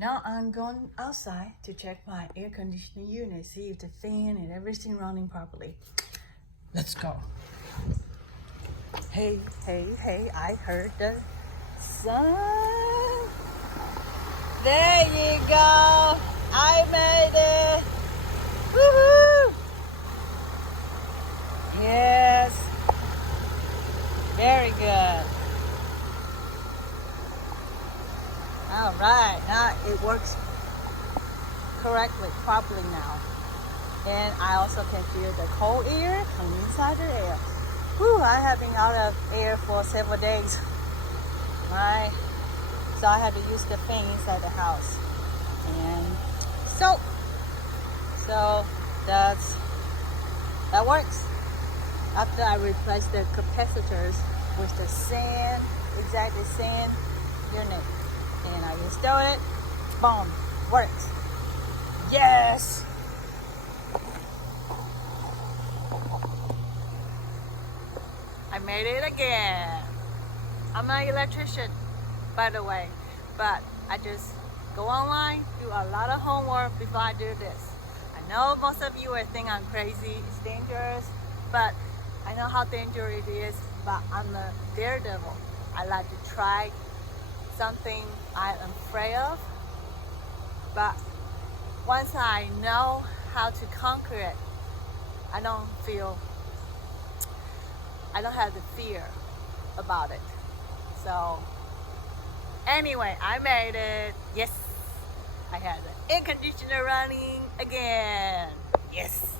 Now I'm going outside to check my air conditioning unit, see if the fan and everything running properly. Let's go. Hey, I heard the sun. There you go. I made it. Woohoo! Yes. Very good. All right, now it works correctly, properly now. And I also can feel the cold air coming inside the air. Whew, I have been out of air for several days. Right? So I had to use the fan inside the house. And so that works. After I replaced the capacitors with the same unit. And I install it, boom, works. Yes! I made it again. I'm an electrician, by the way, but I just go online, do a lot of homework before I do this. I know most of you are thinking I'm crazy, it's dangerous, but I know how dangerous it is, but I'm a daredevil. I like to try something I'm afraid of, but once I know how to conquer it, I don't have the fear about it. So anyway, I made it. Yes, I had the air conditioner running again. Yes.